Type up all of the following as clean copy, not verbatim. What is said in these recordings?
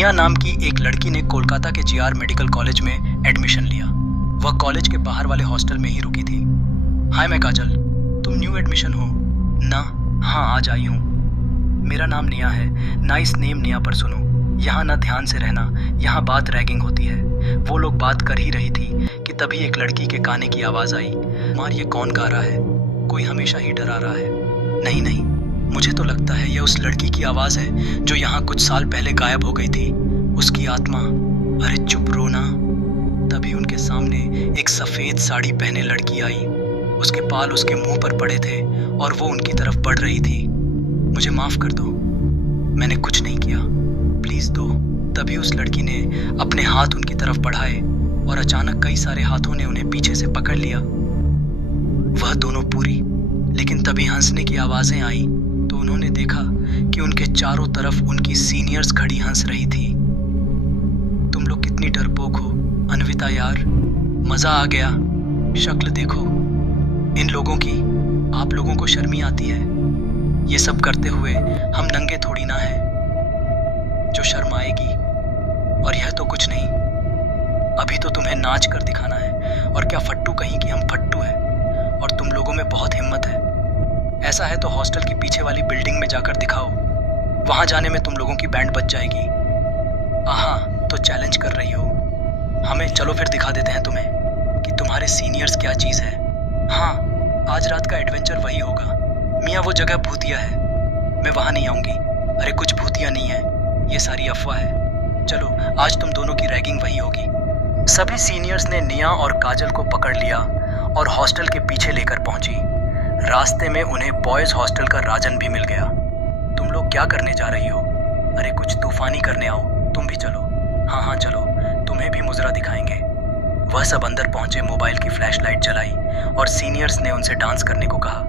निया नाम की एक लड़की ने कोलकाता के जीआर मेडिकल कॉलेज में एडमिशन लिया। वह कॉलेज के बाहर वाले हॉस्टल में ही रुकी थी। हाय, मैं काजल। तुम न्यू एडमिशन हो ना? हाँ, आज आई हूँ। मेरा नाम निया है। नाइस नेम निया, पर सुनो, यहाँ ना ध्यान से रहना, यहाँ बात रैगिंग होती है। वो लोग बात कर ही रही थी कि तभी एक लड़की के गाने की आवाज़ आई। मार, ये कौन गा रहा है? कोई हमेशा ही डरा रहा है। नहीं नहीं, मुझे तो लगता है यह उस लड़की की आवाज़ है जो यहाँ कुछ साल पहले गायब हो गई थी। उसकी आत्मा। अरे चुप रो ना। तभी उनके सामने एक सफ़ेद साड़ी पहने लड़की आई। उसके बाल उसके मुंह पर पड़े थे और वो उनकी तरफ बढ़ रही थी। मुझे माफ़ कर दो, मैंने कुछ नहीं किया, प्लीज़ दो। तभी उस लड़की ने अपने हाथ उनकी तरफ बढ़ाए और अचानक कई सारे हाथों ने उन्हें पीछे से पकड़ लिया। वह दोनों पूरी, लेकिन तभी हंसने की आवाज़ें आई तो उन्होंने देखा कि उनके चारों तरफ उनकी सीनियर्स खड़ी हंस रही थी। तुम लोग कितनी डरपोक हो अन्विता यार, मज़ा आ गया। शक्ल देखो इन लोगों की। आप लोगों को शर्मी आती है? ये सब करते हुए हम नंगे थोड़ी ना हैं जो शर्म आएगी। और यह तो कुछ नहीं, अभी तो तुम्हें नाच कर दिखाना है। और क्या फट्टू कहीं कि हम फट्टू हैं और तुम लोगों में बहुत हिम्मत है। ऐसा है तो हॉस्टल की पीछे वाली बिल्डिंग में जाकर दिखाओ। वहां जाने में तुम लोगों की बैंड बज जाएगी। हाँ, तो चैलेंज कर रही हो हमें? चलो फिर दिखा देते हैं तुम्हें कि तुम्हारे सीनियर्स क्या चीज़ है। हाँ, आज रात का एडवेंचर वही होगा। मियाँ, वो जगह भूतिया है, मैं वहाँ नहीं आऊँगी। अरे कुछ भूतिया नहीं है, ये सारी अफवाह है। चलो, आज तुम दोनों की रैगिंग वही होगी। सभी सीनियर्स ने निया और काजल को पकड़ लिया और हॉस्टल के पीछे लेकर पहुंची। रास्ते में उन्हें बॉयज़ हॉस्टल का राजन भी मिल गया। तुम लोग क्या करने जा रही हो? अरे कुछ तूफानी करने आओ, तुम भी चलो। हाँ हाँ चलो, तुम्हें भी मुजरा दिखाएंगे। वह सब अंदर पहुंचे, मोबाइल की फ्लैशलाइट जलाई और सीनियर्स ने उनसे डांस करने को कहा।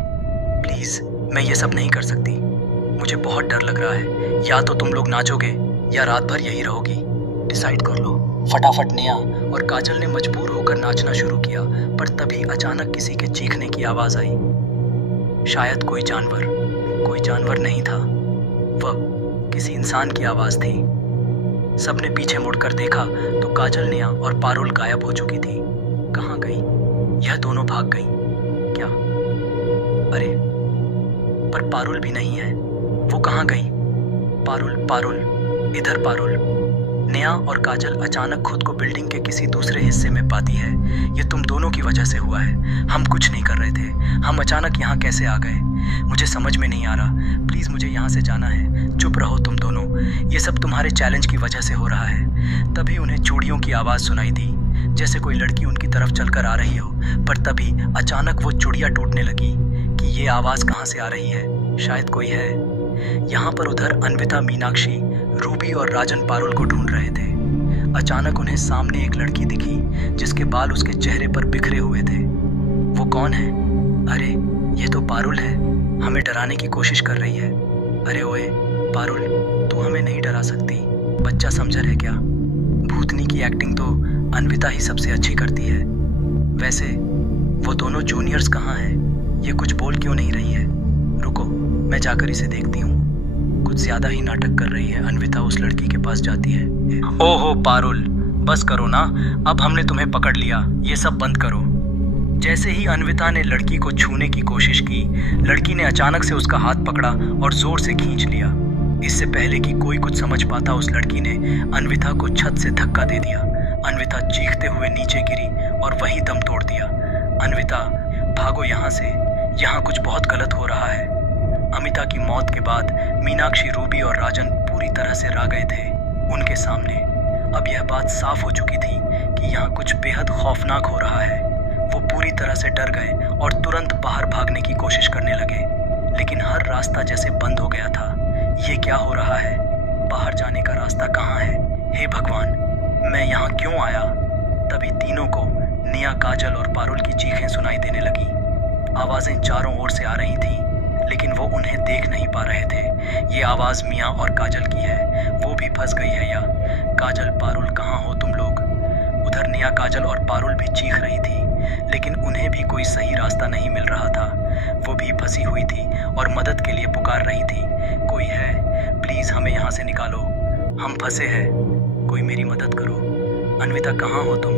प्लीज़, मैं ये सब नहीं कर सकती, मुझे बहुत डर लग रहा है। या तो तुम लोग नाचोगे या रात भर यही रहोगी, डिसाइड कर लो। फटाफट निया और काजल ने मजबूर होकर नाचना शुरू किया, पर तभी अचानक किसी के चीखने की आवाज़ आई। शायद कोई जानवर नहीं था, वह किसी इंसान की आवाज़ थी। सबने पीछे मुड़कर देखा तो काजल, निया और पारुल गायब हो चुकी थी। कहाँ गई? यह दोनों भाग गई क्या? अरे पर पारुल भी नहीं है, वो कहाँ गई? पारुल, इधर पारुल। निया और काजल अचानक खुद को बिल्डिंग के किसी दूसरे हिस्से में पाती है। ये तुम दोनों की वजह से हुआ है, हम कुछ नहीं कर रहे थे। हम अचानक यहाँ कैसे आ गए, मुझे समझ में नहीं आ रहा। प्लीज़, मुझे यहाँ से जाना है। चुप रहो तुम दोनों, ये सब तुम्हारे चैलेंज की वजह से हो रहा है। तभी उन्हें चूड़ियों की आवाज़ सुनाई दी, जैसे कोई लड़की उनकी तरफ चलकर आ रही हो। पर तभी अचानक वो चूड़ियाँ टूटने लगी कि ये आवाज़ कहाँ से आ रही है, शायद कोई है यहाँ पर। उधर अन्विता, मीनाक्षी, रूबी और राजन पारुल को ढूंढ रहे थे। अचानक उन्हें सामने एक लड़की दिखी जिसके बाल उसके चेहरे पर बिखरे हुए थे। वो कौन है? अरे ये तो पारुल है, हमें डराने की कोशिश कर रही है। अरे ओए पारुल, तू हमें नहीं डरा सकती, बच्चा समझा है क्या? भूतनी की एक्टिंग तो अन्विता ही सबसे अच्छी करती है। वैसे वो दोनों जूनियर्स कहाँ हैं? ये कुछ बोल क्यों नहीं रही है? रुको, मैं जाकर इसे देखती हूँ। कुछ ज्यादा ही नाटक कर रही है। अन्विता उस लड़की के पास जाती है। ओहो पारुल, बस करो ना, अब हमने तुम्हें पकड़ लिया, ये सब बंद करो। जैसे ही अन्विता ने लड़की को छूने की कोशिश की, लड़की ने अचानक से उसका हाथ पकड़ा और जोर से खींच लिया। इससे पहले कि कोई कुछ समझ पाता, उस लड़की ने अन्विता को छत से धक्का दे दिया। अन्विता चीखते हुए नीचे गिरी और वहीं दम तोड़ दिया। अन्विता, भागो यहाँ से, यहाँ कुछ बहुत गलत हो रहा है। अमिता की मौत के बाद मीनाक्षी, रूबी और राजन पूरी तरह से रा गए थे उनके सामने। अब यह बात साफ हो चुकी थी कि यहाँ कुछ बेहद खौफनाक हो रहा है। वो पूरी तरह से डर गए और तुरंत बाहर भागने की कोशिश करने लगे, लेकिन हर रास्ता जैसे बंद हो गया था। ये क्या हो रहा है? बाहर जाने का रास्ता कहाँ है? हे भगवान, मैं यहाँ क्यों आया? तभी तीनों को निया, काजल और पारुल की चीखें सुनाई देने लगी। आवाज़ें चारों ओर से आ रही थीं, लेकिन वो उन्हें देख नहीं पा रहे थे। ये आवाज़ मियाँ और काजल की है, वो भी फंस गई है या? काजल, पारुल, कहाँ हो तुम लोग? उधर निया, काजल और पारुल भी चीख रही थी, लेकिन उन्हें भी कोई सही रास्ता नहीं मिल रहा था। वो भी फंसी हुई थी और मदद के लिए पुकार रही थी। कोई है? प्लीज़ हमें यहाँ से निकालो। हम फंसे हैं, कोई मेरी मदद करो। अन्विता कहाँ हो तुम?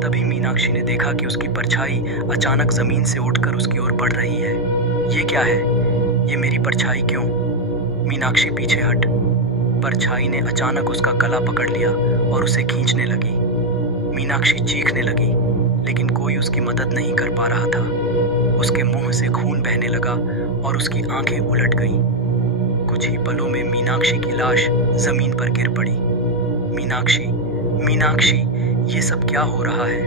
तभी मीनाक्षी ने देखा कि उसकी परछाई अचानक जमीन से उठकर उसकी ओर बढ़ रही है। ये क्या है? ये मेरी परछाई क्यों? मीनाक्षी पीछे हट। परछाई ने अचानक उसका गला पकड़ लिया और उसे खींचने लगी। मीनाक्षी चीखने लगी, लेकिन कोई उसकी मदद नहीं कर पा रहा था। उसके मुंह से खून बहने लगा और उसकी आंखें उलट गईं। कुछ ही पलों में मीनाक्षी की लाश जमीन पर गिर पड़ी। मीनाक्षी, मीनाक्षी, ये सब क्या हो रहा है?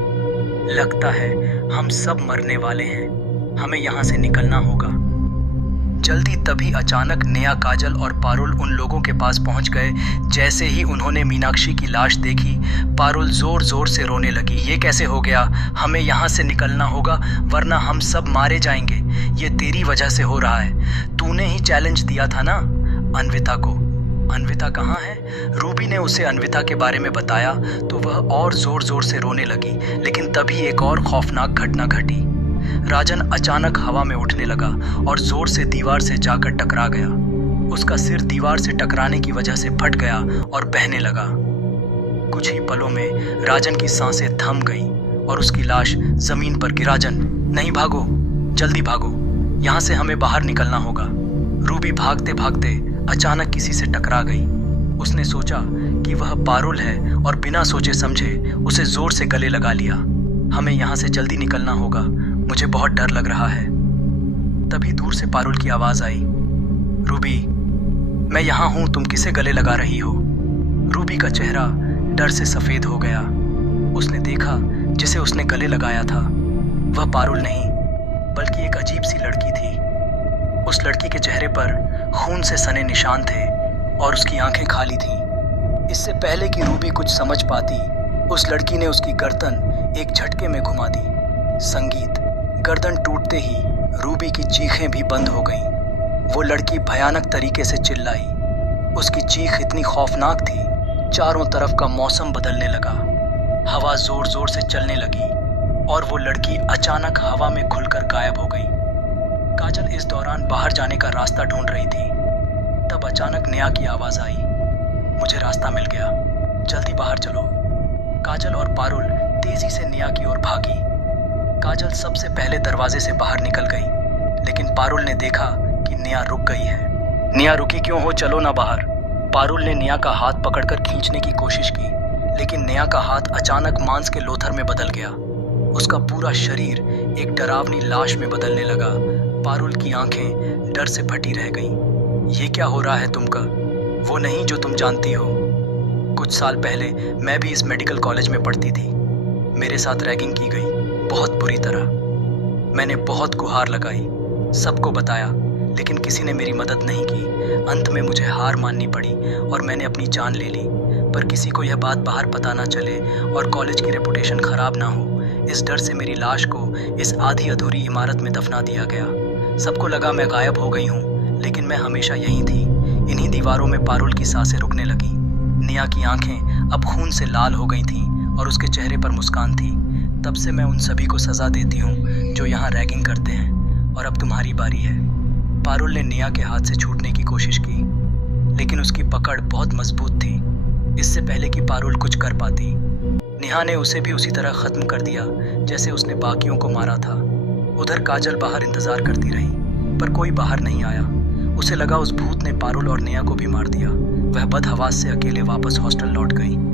लगता है हम सब मरने वाले हैं। हमें यहाँ से निकलना होगा जल्दी। तभी अचानक नेहा, काजल और पारुल उन लोगों के पास पहुंच गए। जैसे ही उन्होंने मीनाक्षी की लाश देखी, पारुल जोर जोर से रोने लगी। ये कैसे हो गया? हमें यहाँ से निकलना होगा, वरना हम सब मारे जाएंगे। ये तेरी वजह से हो रहा है। तूने ही चैलेंज दिया था ना अन्विता को। अन्विता कहाँ है? रूबी ने उसे अन्विता के बारे में बताया तो वह और जोर जोर से रोने लगी। लेकिन तभी एक और खौफनाक घटना घटी। राजन अचानक हवा में उठने लगा और जोर से दीवार से जाकर टकरा गया। उसका सिर दीवार से टकराने की वजह से फट गया और बहने लगा। कुछ ही पलों में राजन की सांसें थम गईं और उसकी लाश जमीन पर गिरा। राजन, नहीं, भागो, जल्दी भागो, यहाँ से हमें बाहर निकलना होगा। रूबी भागते भागते अचानक किसी से टकरा गई। उसने सोचा कि वह पारुल है और बिना सोचे समझे उसे जोर से गले लगा लिया। हमें यहाँ से जल्दी निकलना होगा, मुझे बहुत डर लग रहा है। तभी दूर से पारुल की आवाज आई, रूबी, मैं यहाँ हूँ, तुम किसे गले लगा रही हो? रूबी का चेहरा डर से सफेद हो गया। उसने देखा जिसे उसने गले लगाया था वह पारुल नहीं, बल्कि एक अजीब सी लड़की थी। उस लड़की के चेहरे पर खून से सने निशान थे और उसकी आंखें खाली थीं। इससे पहले कि रूबी कुछ समझ पाती, उस लड़की ने उसकी गर्दन एक झटके में घुमा दी। संगीत, गर्दन टूटते ही रूबी की चीखें भी बंद हो गईं। वो लड़की भयानक तरीके से चिल्लाई। उसकी चीख इतनी खौफनाक थी, चारों तरफ का मौसम बदलने लगा। हवा जोर जोर से चलने लगी और वो लड़की अचानक हवा में खुलकर गायब हो गई। काजल इस दौरान बाहर जाने का रास्ता ढूंढ रही थी। तब अचानक नेहा की आवाज आई, मुझे रास्ता मिल गया, जल्दी बाहर चलो। काजल और पारुल तेजी से नेहा की ओर भागी। काजल सबसे पहले दरवाजे से बाहर निकल गई, लेकिन पारुल ने देखा कि नेहा रुक गई है। नेहा, रुकी क्यों हो? चलो ना बाहर। पारुल ने नेहा का हाथ पकड़कर खींचने की कोशिश की, लेकिन नेहा का हाथ अचानक मांस के लोथर में बदल गया। उसका पूरा शरीर एक डरावनी लाश में बदलने लगा। पारुल की आंखें डर से फटी रह गईं। ये क्या हो रहा है तुमका? वो नहीं जो तुम जानती हो। कुछ साल पहले मैं भी इस मेडिकल कॉलेज में पढ़ती थी। मेरे साथ रैगिंग की गई, बहुत बुरी तरह। मैंने बहुत गुहार लगाई, सबको बताया, लेकिन किसी ने मेरी मदद नहीं की। अंत में मुझे हार माननी पड़ी और मैंने अपनी जान ले ली। पर किसी को यह बात बाहर पता ना चले और कॉलेज की रेपुटेशन खराब ना हो, इस डर से मेरी लाश को इस आधी अधूरी इमारत में दफना दिया गया। सबको लगा मैं गायब हो गई हूँ, लेकिन मैं हमेशा यहीं थी। इन्हीं दीवारों में पारुल की सांसें रुकने लगी। नेहा की आंखें अब खून से लाल हो गई थीं और उसके चेहरे पर मुस्कान थी। तब से मैं उन सभी को सजा देती हूँ जो यहाँ रैगिंग करते हैं, और अब तुम्हारी बारी है। पारुल ने नेहा के हाथ से छूटने की कोशिश की, लेकिन उसकी पकड़ बहुत मजबूत थी। इससे पहले कि पारुल कुछ कर पाती, नेहा ने उसे भी उसी तरह खत्म कर दिया जैसे उसने बाकियों को मारा था। उधर काजल बाहर इंतजार करती रही, पर कोई बाहर नहीं आया। उसे लगा उस भूत ने पारुल और नेहा को भी मार दिया। वह बदहवास से अकेले वापस हॉस्टल लौट गई।